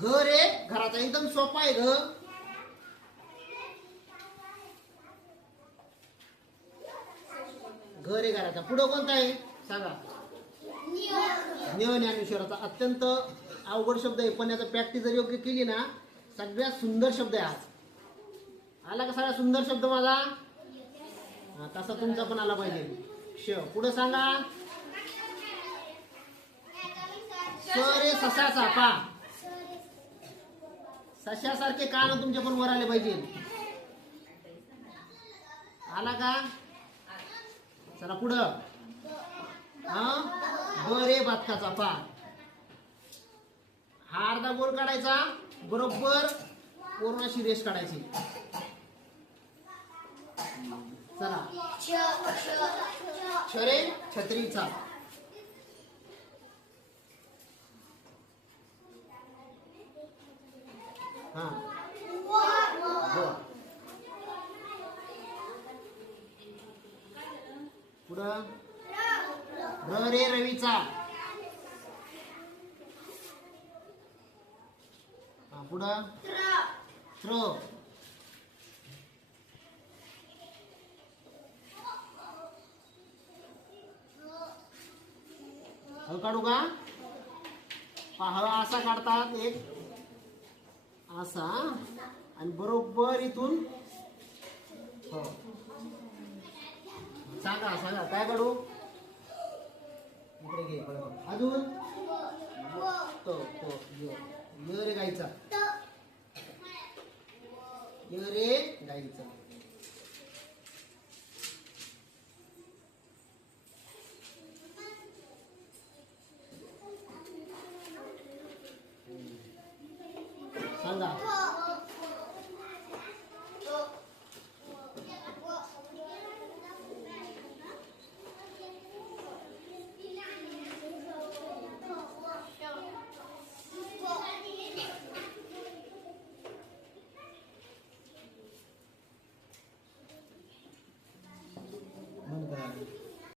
घर रे घराचा एकदम सोपा आहे घ. घर आहे घराचा. पुढं कोणता आहे सांगा. ज्ञानेश्वराचा अत्यंत अवघड शब्द आहे, पण याचा प्रॅक्टिस जर योग्य केली ना सगळ्यात सुंदर शब्द आहे आज. आला का सगळ्यात सुंदर शब्द माझा? तसा तुमचा पण आला पाहिजे. पुढे सांगा. रे ससा चापा. सशासारखे कान तुमच्या पण वर आले पाहिजे. आला का? चला पुढं. बरे बातकाचा पा. हा अर्धा गोल काढायचा, बरोबर पूर्णाशी रेष काढायची. चला. छरे छत्रीचा. हा पुढं र रे रवीचा. पुढं त्र. काढू का? पहा असा काढतात एक असा आणि बरोबर इथून. हो सांगा सांगा काय काढू? इकडे घे अजून. तो य रे गाईचा. य रे गाईचा. सांगा